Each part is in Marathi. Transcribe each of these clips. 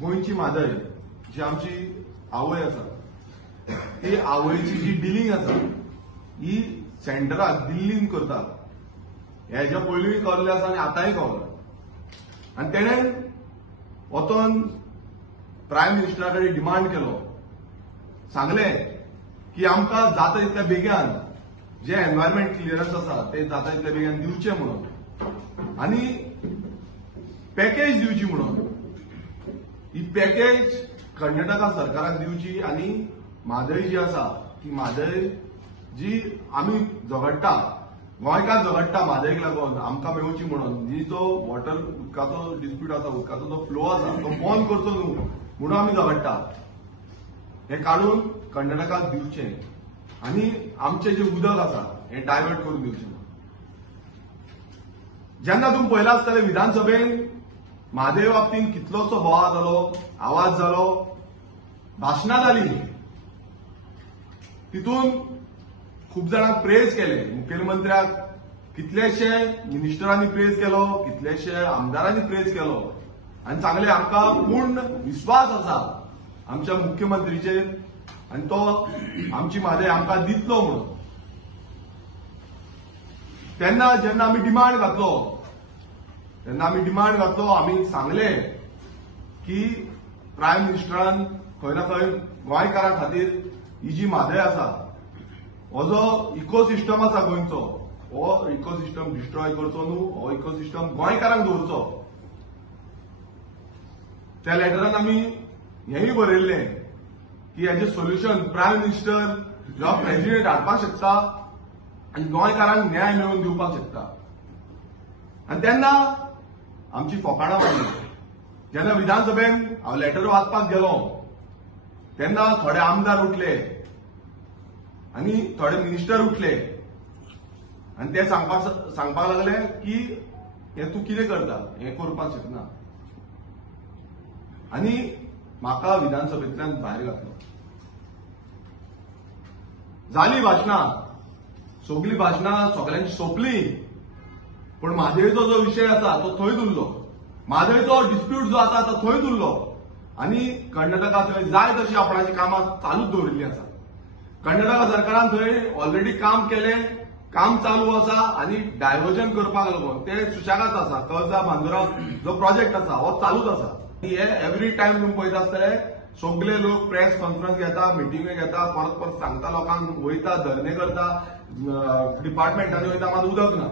गोंयची मादय जी आमची आवय आसा ती आवयची जी डिलिंग आसा ही सेंटराक दिल्लीन करता हेच्या पयलींय कळ्ळें आसा आनी आतांय कळ्ळें। आनी तेणें वचोन प्रायम मिनिस्टरा कडेन डिमांड केलो, सांगलें की आमकां जाता तितल्या बेगीन जे एनवायरमेंट क्लियरन्स आसा ते जाता तितल्या बेगीन दिवचे म्हणून आनी पॅकेज दिवची म्हणून। ही पॅकेज कर्नाटका सरकाराक दिवची आनी म्हादय जी आसा ती म्हादय जी आमी झगडटा गोंयकार झगडटा म्हादयक लागून आमकां मेळची म्हणून, जी जो वॉटर उदकाचो डिस्प्यूट आसा उदकाचो जो फ्लो आसा तो बंद करचो न्हू म्हणून आमी झगडटा, हे काडून कर्नाटकाक दिवचें आनी आमचें जें उदक आसा हें डायवर्ट करून दिवचें। जेन्ना तुमी पळयलां आसतलें विधानसभेन म्हादय बाबतींत कितलोसो बोवाळ जालो, आवाज जालो, भाशणां जालीं, तितून खूब जाणांक प्रेज केलें, मुखेलमंत्र्याक कितलेशे मिनिस्टरांनी प्रेज केलो, कितलेशे आमदारांनी प्रेज केलो आनी सांगलें आमकां पूर्ण विस्वास आसा आमच्या मुख्यमंत्रीचेर आनी तो आमची म्हादय आमकां दितलो म्हणून। तेन्ना जेन्ना आमी डिमांड घातलो आमी सांगलें की प्रायम मिनिस्टरान खंय ना खंय गोंयकारां खातीर ही जी म्हादय आसा हो जो इकोसिस्टम आसा गोंयचो हो इकोसिस्टम डिस्ट्रॉय करचो न्हू, हो इकोसिस्टम गोंयकारांक दवरचो। त्या लेटरान आमी हेंय बरयल्लें की हेजें सोल्युशन प्रायम मिनिस्टर किंवा प्रेसिडेंट हाडपाक शकता आनी गोंयकारांक न्याय मेळोवन दिवपाक शकता। आनी तेन्ना आमची फोकाणां मारली। जेन्ना विधानसभेन हांव लेटर वाचपाक गेलो तेन्ना थोडे आमदार उठले आनी थोडे मिनिस्टर उठले आनी ते सांगपाक लागले की हे तूं कितें करता, हें करपाक शकना आनी म्हाका विधानसभेंतल्यान भायर घातलो। जाली भाशणां, सगळीं भाशणां सगळ्यांची सोंपली, पूण म्हादयचो जो विशय आसा तो थंयच उरलो, म्हादयचो डिस्प्यूट जो आसा तो थंयच उरलो आनी कर्नाटका थंय जाय तशी आपणाची कामां चालूच दवरिल्लीं आसा। कर्नाटका सरकारान थंय ऑलरेडी काम केलें, काम चालू आसा आनी डायवर्जन करपाक लागून ते सुशेगाद आसा। कळसा बांदोरा जो प्रोजेक्ट आसा हो चालूच आसा। हे एवरी टायम तुमी पळयता आसतले सगळे लोक प्रेस कॉन्फरन्स घेता, मिटिंगे घेता, परत परत सांगता लोकांक, वयता धरणे करता, डिपार्टमेंटांनी वयता, मात उदक ना।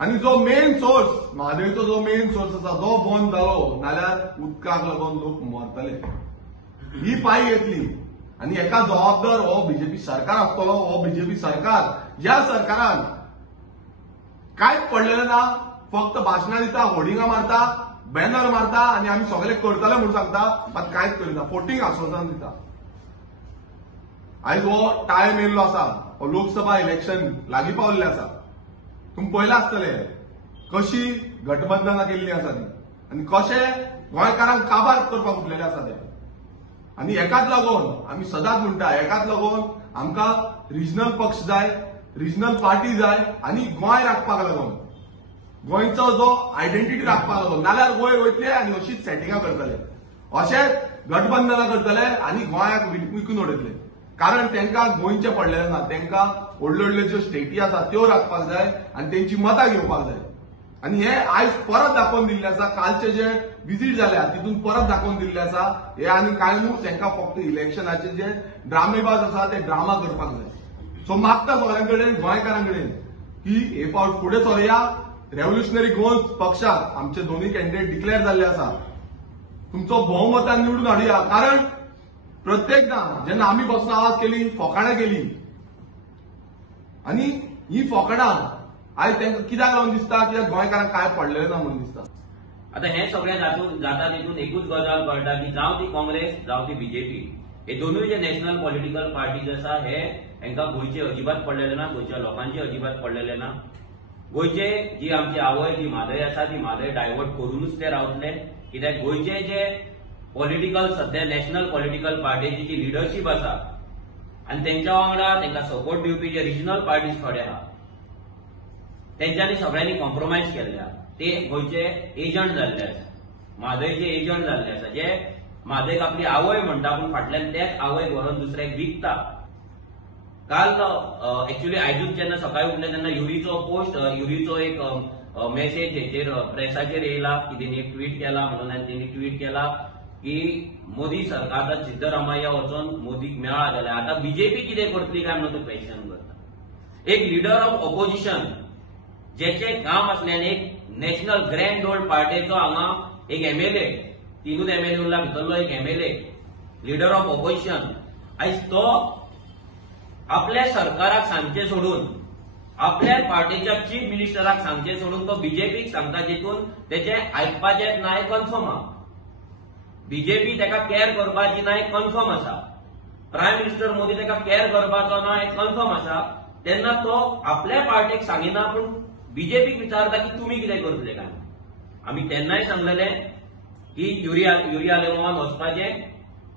आनी जो मेन सोर्स म्हादयचो जो मेन सोर्स आसा तो बंद जालो नाल्यार उदकाक लागून लोक मरतले, ही पाय घेतली आनी हेका जबाबदार हो बीजेपी सरकार आसतलो। हो बीजेपी सरकार ज्या सरकारान कांयच पडलेलें ना, फक्त भाशणां दिता, होर्डिंगां मारता, बॅनर मारता आनी आमी सगळे करतले म्हणून सांगता, मात कांयच करिना, फोटिंग आश्वासन दिता। आयज हो टायम येयल्लो आसा, हो लोकसभा इलेक्शन लागीं पावल्लें आसा। तुमी पळयलां आसतलें कशी गठबंधनां केल्लीं आसा ती आनी कशें गोंयकारांक काबार करपाक उठलेले आसा ते। आनी हेकाच लागून आमी सदांच म्हणटा, हेकाच लागून आमकां रिजनल पक्ष जाय, रिजनल पार्टी जाय आनी गोंय राखपाक लागून, गोंयचो जो आयडेंटिटी राखपाक लागून, नाल्यार वयर वयतले आनी अशीच सेटिंगां करतले, अशेंच गठबंधनां करतले आनी गोंयाक विकून उडयतले। कारण तांकां गोंयचें पडलेलें ना, तांकां व्हडल्यो व्हडल्यो ज्यो स्टेटी आसा त्यो राखपाक जाय आनी तेंची मतां घेवपाक जाय। आनी हे आयज परत दाखोवन दिल्लें आसा, कालचे जे विजीट जाल्या तितून परत दाखोवन दिल्लें आसा हे आनी कांय न्हू, तांकां फक्त इलेक्शनाचे जे ड्रामेबाज आसा ते ड्रामा करपाक जाय। सो मागता सगळ्यां कडेन, गोंयकारां कडेन की हे फावट फुडें सरूया, रेव्होल्युशनरी गोंस पक्षाक आमचे दोनूय कॅन्डिडेट डिक्लेअर जाल्ले आसा, तुमचो भोवमतान निवडून हाडुया। कारण प्रत्येकदा जेन्ना आमी बसून आवाज केली, फोकाणां केली आनी ही फोकाणां आयज तांकां कित्याक लागून दिसता, कित्याक गोंयकारांक काय पडलेलें ना म्हणून दिसता। आता हे सगळें जाता तितून एकूच गजाल कळटा की जावं ती काँग्रेस जावं ती बीजेपी, हे दोनूय जे नॅशनल पॉलिटिकल पार्टीज आसा हे हांकां गोंयचे अजिबात पडलेले ना, गोंयच्या लोकांचे अजिबात पडलेले ना। गोंयचे जी आमची आवय जी म्हादय आसा ती म्हादय डायवर्ट करूनच ते रावतले, कित्याक गोंयचे जे पॉलिटिकल सध्या नॅशनल पॉलिटिकल पार्टीची जी लिडरशीप आसा आनी तेंच्या वांगडा तांकां सपोर्ट दिवपी जे रिजनल पार्टीज थोडे आहा तेंच्यांनी सगळ्यांनी कॉम्प्रोमायज केल्ले, ते गोंयचे एजंट जाल्ले आसा। म्हादयचे एजंट जाल्ले आसा, जे म्हादयक आपली आवय म्हणटा पूण फाटल्यान तेच आवयक व्हरून दुसऱ्याक विकता. काल एक्चुअली आयजूच जेन्ना सकाळी उठले तेन्ना युरीचो एक मेसेज हेचेर प्रेसाचेर येयला की तेणी एक ट्वीट केला म्हणून, आनी तेणी ट्वीट केला की मोदी सरकार आतां सिद्धरामय्या वचून मोदीक मेळा जाल्यार आतां बीजेपी कितें करतली काय म्हणून तो क्वेश्चन करता. एक लिडर ऑफ ऑपोजिशन जेचे काम आसल्यान एक नॅशनल ग्रँड ओल्ड पार्टीचो हांगा एक एमएलए, 3 एमएलए उरला भितरलो एक एमएलए, लिडर ऑफ ऑपोजिशन, आयज तो आपल्या सरकाराक सांगचे सोडून, आपल्या पार्टीच्या चीफ मिनिस्टराक सांगचे सोडून तो बीजेपीक सांगता, जितून तेचे आयकपाचेच ना हे कन्फर्म आहा. बीजेपी तेका केअर करपाची ना हे कन्फर्म आसा. प्रायम मिनिस्टर मोदी तेका केअर करपाचो ना हे कन्फर्म आसा. तेन्ना तो आपल्या पार्टीक सांगिना पूण बीजेपीक विचारता की तुमी कितें करतले काय. आमी तेन्नाय सांगलेले की युरी आलेमोवान वचपाचे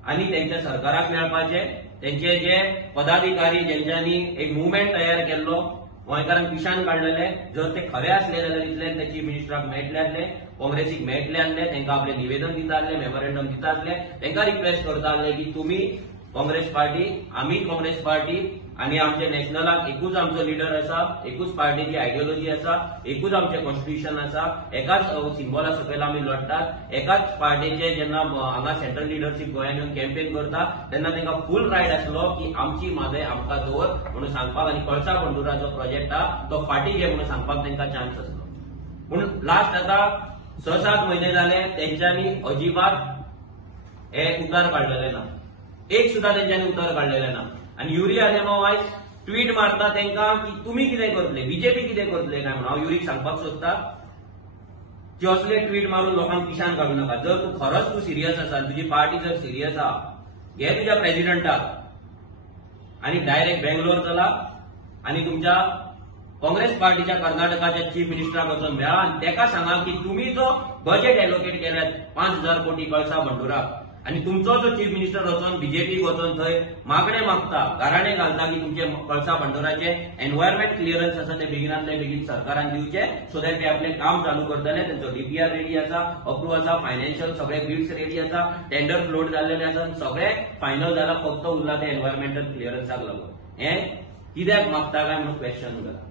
आनी तेंच्या सरकाराक मेळपाचे. तेंचे जे पदाधिकारी जेंच्यांनी एक मुवमेंट तयार केल्लो, गोंयकारांक पिशान काडलेले, जर ते खरे आसले जाल्यार इतल्यान ते चीफ मिनिस्टराक मेळटले आसले, काँग्रेसीक मेळटले आसले, तांकां आपले निवेदन दिता आसले, मेमोरेंडम दिता आसले, तांकां रिक्वेस्ट करता आसले की तुमी काँग्रेस पार्टी, आमी काँग्रेस पार्टी, आनी आमच्या नॅशनलाक एकूच आमचो लिडर आसा, एकूच पार्टीची आयडियोलॉजी आसा, एकूच आमचें कॉन्स्टिट्यूशन आसा, एकाच सिंबॉला सकयल आमी लढटात, एकाच पार्टीचे जेन्ना हांगा सेंट्रल लिडरशीप गोंयांत येवन कॅम्पेन करता तेन्ना तांकां फूल रायट आसलो की आमची म्हादय आमकां दवर म्हणून सांगपाक, आनी कळसा बंडुरा जो प्रोजेक्ट आहा तो फाटीं घे म्हणून सांगपाक तांकां चान्स आसलो. पूण लास्ट आतां 6-7 म्हयने जाले तेंच्यांनी अजिबात हे उतार काडलेले ना, एक सुद्दां तेंच्यांनी उतार काडलेले ना. आनी युरी आलेमोव आयज ट्वीट मारता तांकां की तुमी कितें करतले, बीजेपी कितें करतले काय म्हणून. हांव युरीक सांगपाक सोदता की असले ट्वीट मारून लोकांक पिशान काडू नाका. जर तूं खरोच तूं सिरियस आसा, तुजी पार्टी जर सिरियस आहा, घे तुज्या प्रेसिडेंटाक आनी डायरेक्ट बेंगलोर चला आनी तुमच्या काँग्रेस पार्टीच्या कर्नाटकाच्या चीफ मिनिस्टराक वचून मेळा आनी ताका सांगा की तुमी जो बजेट एलोकेट केल्यात 5,000 कोटी कळसा बंडुराक, आनी तुमचो जो चीफ मिनिस्टर वचून बीजेपीक वचून थंय मागणें मागता, गाराणें घालता की तुमचे कळसा बंडोराचे एनवायरमेंट क्लियरन्स आसा ते बेगिनांतले बेगीन सरकारान दिवचे, सो दॅट ते आपलें काम चालू करतले. तेंचो डीपीआर रेडी आसा, अप्रूव आसा, फायनान्शियल सगळे बिड्स रेडी आसा, टेंडर फ्लोट जाल्लेले आसा, सगळे फायनल जाला, फक्त उरला ते एनवायरमेंटल क्लियरन्साक लागून. हें कित्याक मागता काय म्हणून क्वेश्चन करा.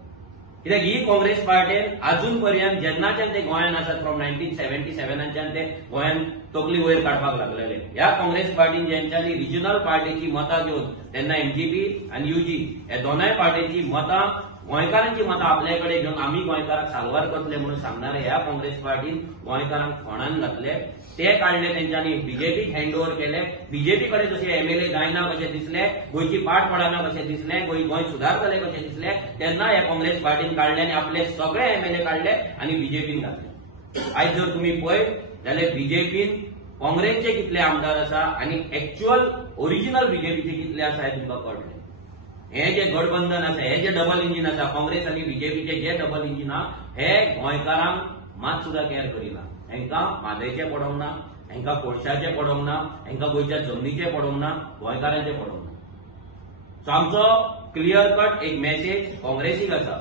कित्याक ही काँग्रेस पार्टीन अजून पर्यंत जेन्नाच्यान ते गोंयांत आसात फ्रॉम 1977च्यान ते गोंयांत तकली वयर काडपाक लागलेले. ह्या काँग्रेस पार्टीन जेंच्यांनी रिजनल पार्टीची मतां घेवन तेन्ना एमजीपी आनी युजी हे दोनाय पार्टीची मतां, गोंयकारांची मतां आपले कडेन घेवन आमी गोंयकारांक साल्वार करतले म्हणून सांगणारे ह्या काँग्रेस पार्टीन गोंयकारांक फोंडान घातले. ते काडले तेंच्यांनी बीजेपीक हँड ओव्हर केले. बीजेपी कडेन जशे एमएलए जायना कशें दिसले, गोंयची पाट पडना कशें दिसले, गोंय सुदारतले कशें दिसले, तेन्ना ह्या काँग्रेस पार्टीन काडले आनी आपले सगळे एमएलए काडले आनी बीजेपीन घातले. आयज जर तुमी पळयत जाल्यार बीजेपीन काँग्रेसचे कितले आमदार आसा आनी एक्च्युअल ओरिजिनल बीजेपीचे कितले आसा हे तुमकां कळटलें. हे जे गठबंधन आसा, हे जे डबल इंजिन आसा, काँग्रेस आनी बीजेपीचे जे डबल इंजिन आहा, हे गोंयकारांक मात सुद्दां केअर करिना. हेंकां म्हादयचें पडोंक ना, हेंकां कोळशाचें पडोंक ना, हेंकां गोंयच्या जमनीचें पडोंक ना, गोंयकारांचें पडोंक ना. सो आमचो क्लियर कट एक मेसेज काँग्रेसीक आसा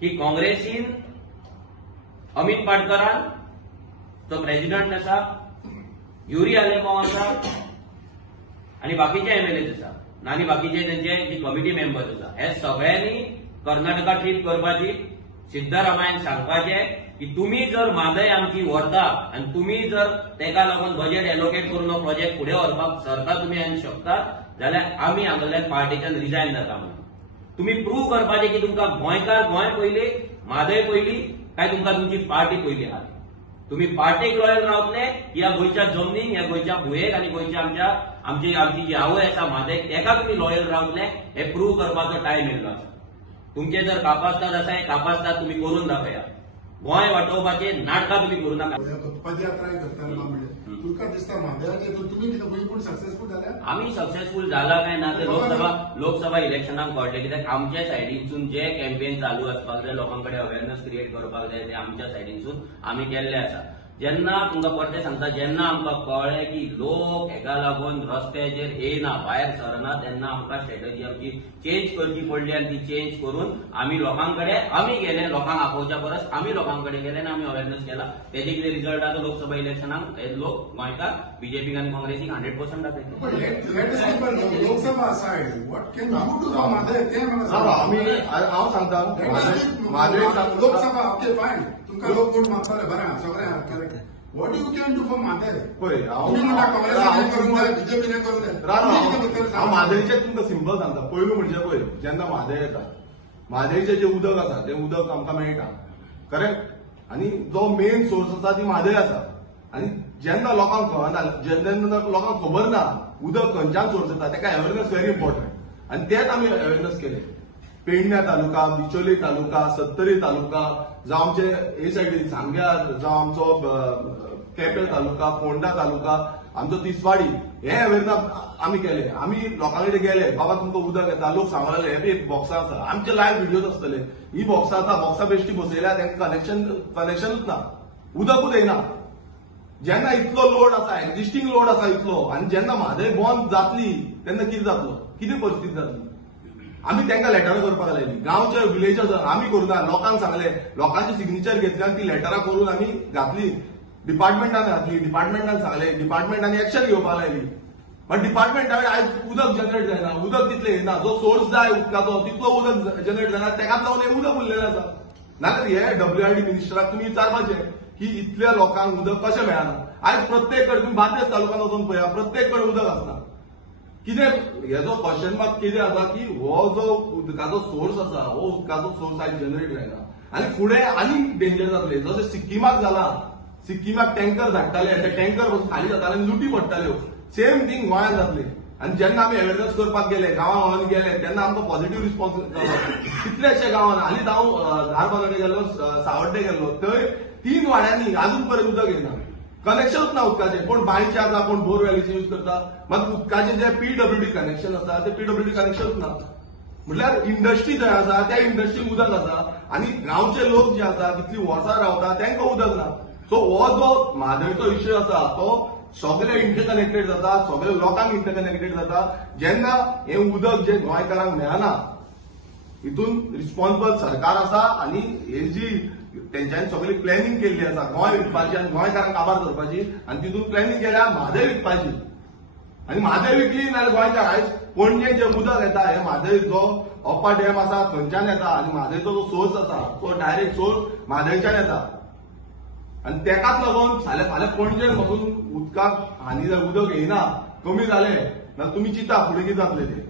की काँग्रेसीन अमित पाटकरान तो प्रेसिडेंट आसा, युरी आलेमोव आसा आनी बाकीचे एमएलए आसा आनी बाकीचे तेंचे जी कमिटी मेंबर्स आसा, हे सगळ्यांनी कर्नाटका ट्रीप करपाची, सिद्धरामय्यान सांगपाचें की तुमी जर म्हादय आमची व्हरता आनी तुमी जर तेका लागून बजेट एलोकेट करून हो प्रोजेक्ट फुडें व्हरपाक सरता तुमी आनी शकता जाल्यार आमी हांगल्यान पार्टीच्यान रिजायन जाता म्हणून. तुमी प्रूव करपाचें की तुमकां गोंयकार गोंय पयली, म्हादय पयली, काय तुमकां तुमची पार्टी पयली आहा. तुमी पार्टीक लॉयल रावतले, ह्या गोंयच्या जमनीक, ह्या गोंयच्या भुंयेक आनी गोंयच्या आमची जी आवय आसा म्हादय, तेका तुमी लॉयल रावतले, हे प्रूव करपाचो टायम येयल्लो आसा. तुमचे जर कापास्ताद आसा, हे कापास्ताद तुमी करून दाखया. गोंय वाटोवपाचे नाटकां तुमी करूं नाका. पदयात्राय करताना म्हणजे तुमकां दिसता म्हादयाचे तुमी कितें खंय पूण सक्सेसफूल जाल्या? आमी सक्सेसफूल जाला काय ना ते लोकसभा इलेक्शनाक कळटलें. कित्याक आमच्या सायडीनसून जे कॅम्पेन चालू आसपाक जाय, लोकां कडेन अवेरनेस क्रिएट करपाक जाय, ते आमच्या सायडीनसून आमी केल्ले आसा. जेन्ना तुमकां परते सांगता, जेन्ना आमकां कळ्ळें की लोक हेका लागून रस्त्याचेर येयना, भायर सरना, तेन्ना आमकां स्ट्रॅटजी आमची चेंज करची पडली आनी ती चेंज करून आमी लोकांकडे आमी गेले, लोकांक आपोवच्या परस आमी लोकांकडे गेले आनी आमी अवेरनेस केला. तेजे कितें रिजल्ट आतां लोकसभा इलेक्शनाक हे लोक गोंयकार बीजेपीक आनी काँग्रेसीक 100% दाखयतले. But let us keep on Lok Sabha aside. What can you do from other? ते मला ना, आम्ही हांव सांगता म्हादय लोकसभा ओके फायन. तुमकां लोक वोट मागतले बरें सगळें correct. What you can do from other? पळय तुम्ही म्हणटा काँग्रेसीने करूंक जाय, बीजेपीने करूंक जाय. हांव म्हादयचे तुमकां सिंपल सांगता. पयलू म्हणजे पळय जेन्ना म्हादय येता, म्हादयचें जें उदक आसा तें उदक आमकां मेळटा करेक्ट. आनी जो मेन सोर्स आसा ती म्हादय आसा. आनी जेन्ना लोकांक कळना, जेन्ना लोकांक खबर ना उदक खंयच्यान सोर्स येता, तेका अवेरनेस व्हेरी इम्पॉर्टंट. आनी तेच आमी अवेरनेस केले. पेडण्या तालुका, बिचोली तालुका, सत्तरी तालुका, जावं आमचे हे सायडीन सांग्यार, जावं आमचो केपें तालुका, फोंडा तालुका, आमचो तिसवाडी, हे अवेरनेस आमी केले. आमी लोकां कडेन गेले, बाबा तुमकां उदक येता, लोक सांगूंक लागले हे बॉक्सां आसा. आमचे लायव्ह व्हिडिओज आसतले, ही बॉक्सां आसा, बॉक्सा बेश्टी बसयल्या, तांकां कनेक्शनूच ना, उदकूच येना. जेन्ना इतलो लोड आसा, एक्झिस्टिंग लोड आसा इतलो, आनी जेन्ना म्हादय बंद जातली तेन्ना कितें जातलो, कितें परिस्थिती जातली. आमी तांकां लेटरां करपाक लायली, गांवच्या विलेजांत आमी करूना, लोकांक सांगले, लोकांची सिग्नेचर घेतली आनी ती लेटरां करून आमी घातली, डिपार्टमेंटान घातली, डिपार्टमेंटान सांगले, डिपार्टमेंटांनी एक्शन घेवपाक लायली. पण डिपार्टमेंटाकडे आयज उदक जनरेट जायना, उदक तितलें येना, जो सोर्स जाय उदकाचो तितलो उदक जनरेट जायना, तेकाच लागून हें उदक उरलेलें आसा. नाजाल्यार हे WRD मिनिस्टराक तुमी विचारपाचें की इतल्या लोकांक उदक कशें मेळना. आयज प्रत्येक कडेन तुम्ही बार्देस तालुक्यात वचून पळया, प्रत्येक कडेन उदक आसना. कितें हेजो क्वेश्चन मार्क कितें आसा की हो जो उदकाचो सोर्स आसा, हो उदकाचो सोर्स आयज जनरेट जायना आनी फुडें आनी डेंजर जातले. जशें सिक्किमाक जाला, सिक्किमाक टँकर धाडटाले, ते टँकर पासून खाली जाताले आनी लुटी पडटाल्यो, सेम थिंग गोंयांत जातले. आनी जेन्ना आमी अवेरनेस करपाक गेले, गांवां गेले, तेन्ना आमकां पॉझिटिव्ह रिस्पॉन्स जालो. कितलेशे गांवांत हालींच हांव धारबांदोडे गेल्लो, सावड्डे गेल्लो, थंय 3 वाड्यांनी अजून पर्यंत उदक येना, कनेक्शनूच ना उदकाचें. कोण बांयचे आसा, कोण बोरवेलीचे यूज करता, मात उदकाचें जे PWD कनेक्शन आसा ते PWD कनेक्शनूच ना. म्हटल्यार इंडस्ट्री जंय आसा त्या इंडस्ट्रीक उदक आसा आनी गांवचे लोक जे आसा कितलीं वर्सां रावता तांकां उदक ना. सो हो जो म्हादयचो इश्यू आसा तो सगळे इंटरकनेक्टेड जाता, सगळे लोकांक इंटरकनेक्टेड जाता. जेन्ना हे उदक जे गोंयकारांक मेळना, हितून रिस्पॉन्सिबल सरकार आसा आनी हे जी तेंच्यांनी सगळी प्लॅनिंग केल्ली आसा गोंय विकपाची आनी गोंयकारांक काबार करपाची, आनी तितून प्लॅनिंग केल्या म्हादय विकपाची. आनी म्हादय विकली नाल्यार गोंयच्या आयज पणजे जे उदक येता, हे म्हादय जो अप्पा डॅम आसा थंयच्यान येता आनी म्हादयचो जो सोर्स आसा तो डायरेक्ट सोर्स म्हादयच्यान येता. आनी तेकाच लागून फाल्यां पणजेन वचून उदकाक हानी उदक येयना, कमी जालें, नाल्यार तुमी चिंता फुडें कितें जातलें तें.